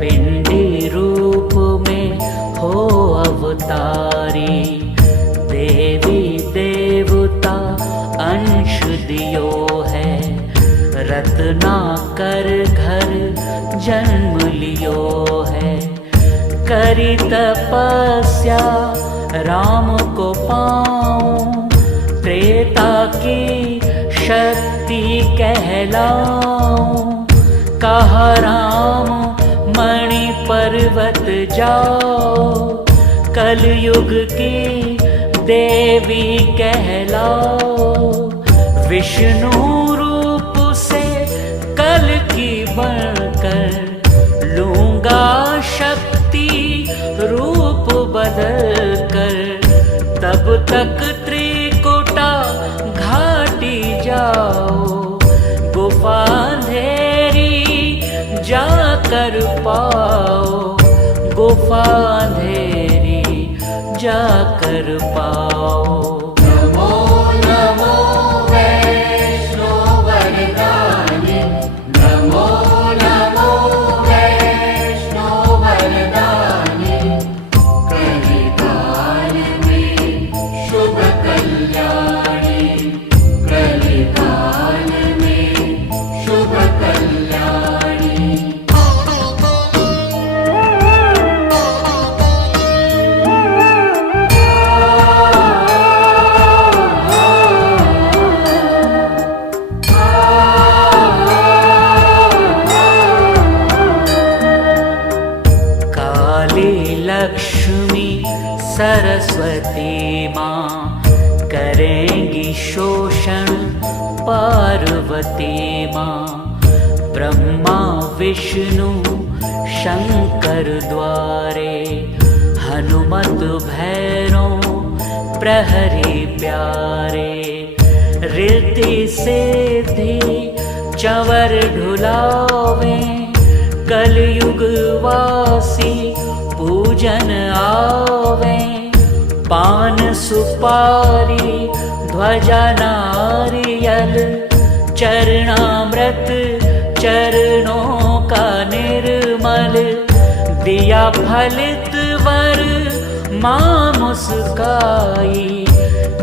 पिंडी रूप में हो अवतारी। देवी देवता अंश दियो है, रत्ना कर घर जन्म लियो है। करी तपस्या राम को पाऊं, त्रेता की शक्ति कहलाऊं। कहा राम मणि पर्वत जाओ, कलयुग की देवी कहलाओ। विष्णु रूप से कल की बनकर, लूंगा शक्ति रूप बदल कर। तब तक त्रिकुटा घाटी जाओ, गुफा अंधेरी जाकर पाओ। गुफा अंधेरी जाकर पाओ। नमो नमो वैष्णो वरदानी, नमो नमो वैष्णो वरदानी। कलिकाल में शुभ कल्याणी, कलिकाल में शुभ कल्याणी। लक्ष्मी सरस्वती माँ करेंगी शोषण पार्वती माँ। ब्रह्मा विष्णु शंकर द्वारे, हनुमत भैरव प्रहरी प्यारे। रिद्धि सिद्धि चंवर ढुलावे, कलयुग वासी पूजन आवे। पान सुपारी ध्वजा नारियल, चरणामृत चरणों का निर्मल। दिया फलित वर माँ मुस्काई,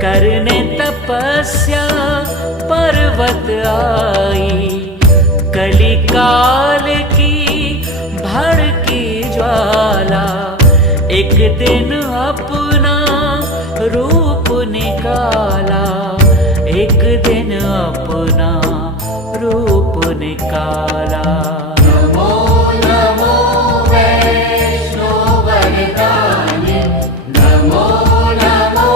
करने तपस्या पर्वत आई। कलिकाल की भड़की ज्वाला, एक दिन अपना रूप निकाला। एक दिन अपना रूप निकाला। नमो नमो वैष्णो वरदानी, नमो नमो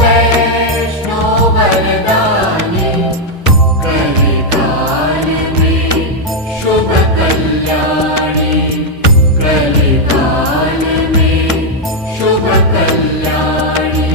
वैष्णो वरदानी। कलिकाल में शुभ कल्याणी, कलिकाल में शुभ कल्याणी।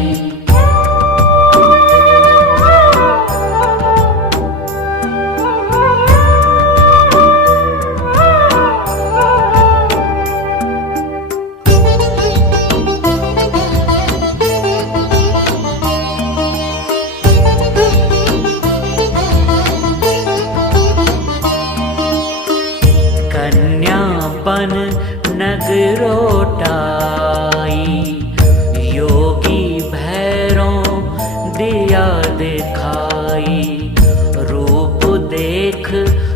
कन्यापन नगरोटाई, योगी भैरव दिया दिखाई। रूप देख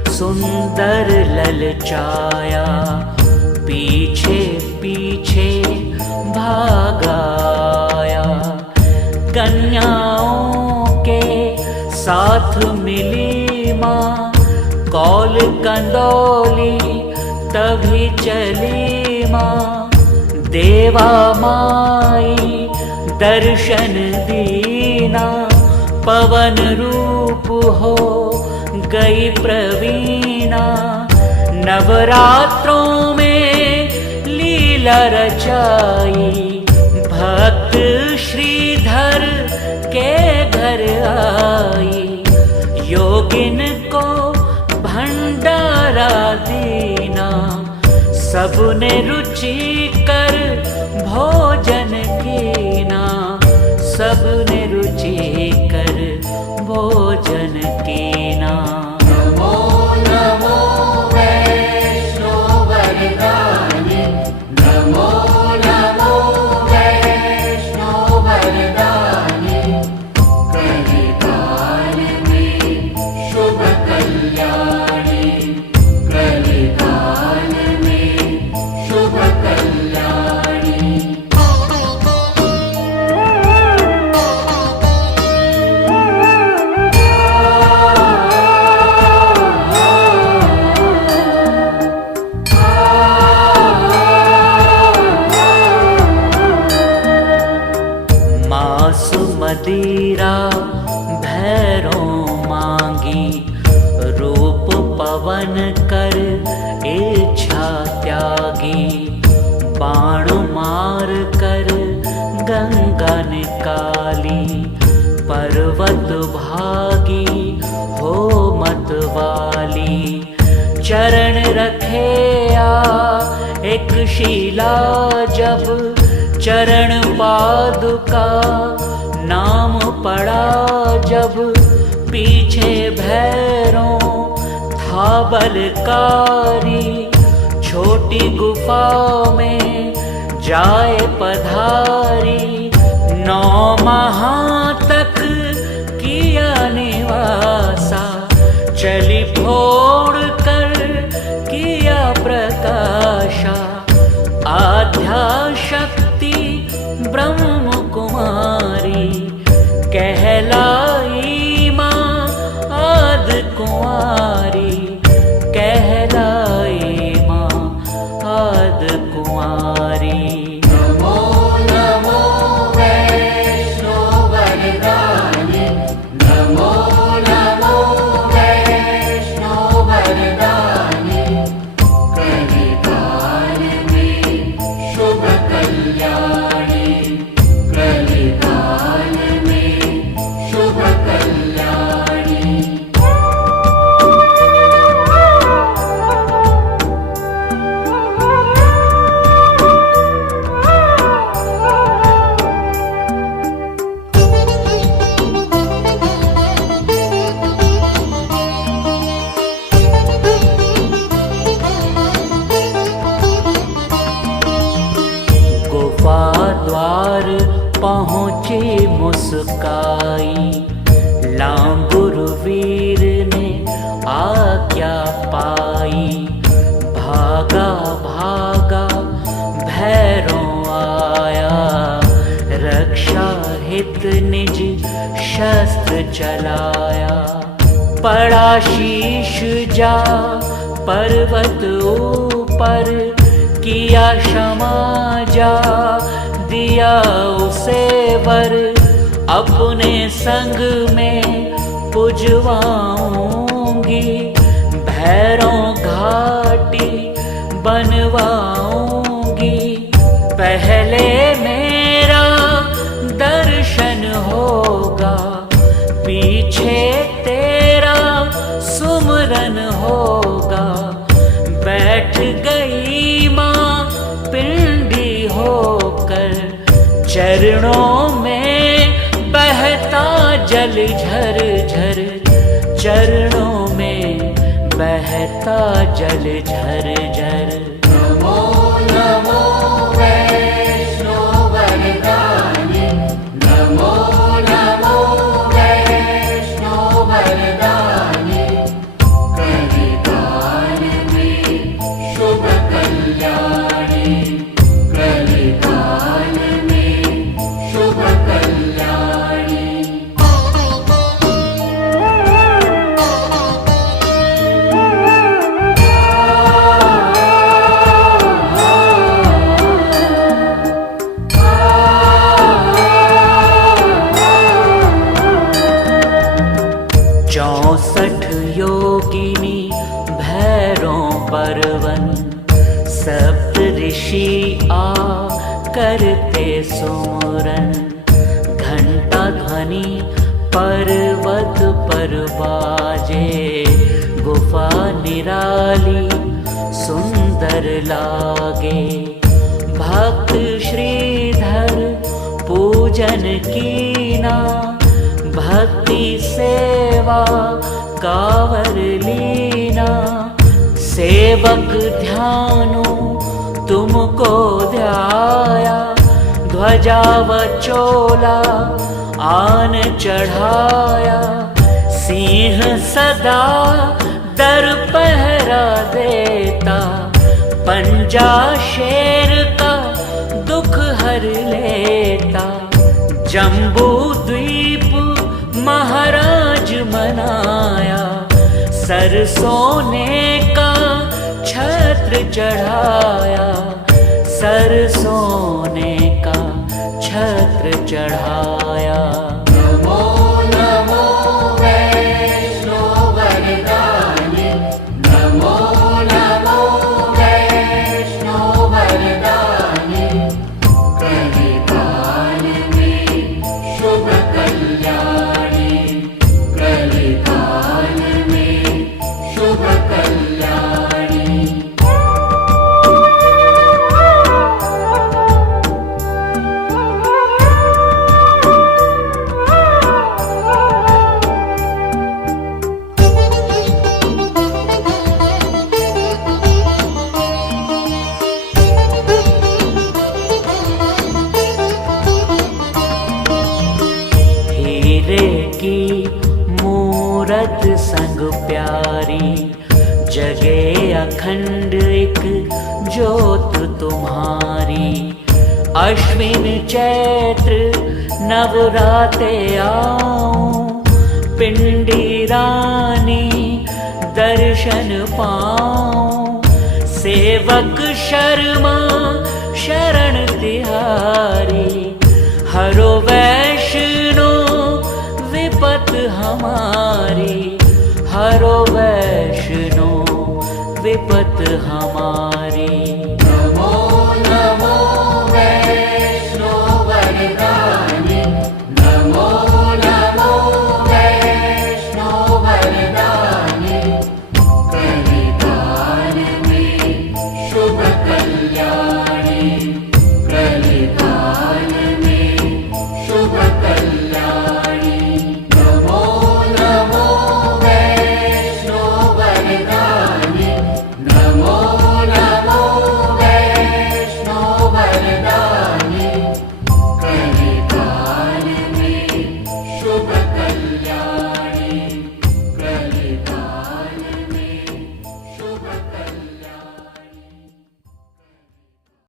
सुंदर ललचाया, पीछे पीछे भागाया। कन्याओं के साथ मिली माँ, कौल कंदौली तभी चली माँ। देवा माई दर्शन दीना, पवन रूप हो गई प्रवीणा। नवरात्रों में लीला रचाई, भक्त श्रीधर के घर आई। योगिन को भंडारा दीना, सबने रुचि कर भोजन कीना। सबने रुचि कर भोजन कीना। नमो नमो वैष्णो मदिरा भैरों मांगी, रूप पवन कर इच्छा त्यागी, बाण मार कर गंगा निकाली, पर्वत भागी हो मतवाली, चरण रखे एक शिला जब, चरण पादुका नाम पड़ा जब, पीछे भैरों था बलकारी, छोटी गुफा में जाए पधारी, 9 माह तक किया निवासा, चली फोड़ कर किया प्रकाशा, आद्या शक्ति ब्रह्म कुमारी, कहलाई माँ आदि कुंवारी, कहलाई माँ आदि कुंवारी। नमो नमो वैष्णो वरदानी, नमो नमो वैष्णो वरदानी, कलिकाल में शुभ कल्याणी, कलिकाल में शुभ कल्याणी। गुफा द्वार पहुँचे मुस्काई, लांगुर वीर ने आज्ञा पाई, भागा भागा भैरों आया, रक्षा हित निज शस्त्र चलाया, पड़ा शीश जा पर्वत ऊपर, किया क्षमा जा दिया उसे वर, अपने संग में पुजवाऊंगी, भैरों घाटी बनवाऊंगी, पहले मेरा दर्शन होगा, पीछे तेरा सुमरन होगा, बैठ गई माँ पिंडी होकर, चरणों में बहता जल झर झर, चरणों में बहता जल झर झर। नमो नमो वैष्णो वरदानी, नमो नमो वैष्णो वरदानी, कलिकाल में शुभ कल्याणी, कलिकाल में शुभ कल्याणी। योगिनी भैरों परवन, सप्त ऋषि आ करते सुमरन, घंटा ध्वनि पर्वत पर बाजे, गुफा निराली सुंदर लागे, भक्त श्रीधर पूजन कीना, भक्ति सेवा कावर लीना, सेवक ध्यानो तुमको ध्याया, ध्वजा व चोला आन चढ़ाया, सिंह सदा दर पहरा देता, पंजा शेर का दुख हर लेता, जम्बू द्वीप महाराज मनाया, सर सोने का छत्र चढ़ाया, सर सोने का छत्र चढ़ाया। सत्संग प्यारी, जगे अखंड एक ज्योत तुम्हारी। अश्विन चैत्र नवराते आऊं, पिंडी रानी दर्शन पाऊं। सेवक शर्मा शरण तिहारी, हरो वैष्णो विपत हमारी। हरो वैष्णो विपत हमारी। नमो नमो वैष्णो वरदानी, नमो नमो वैष्णो वरदानी। कलिकाल में शुभ कल्याण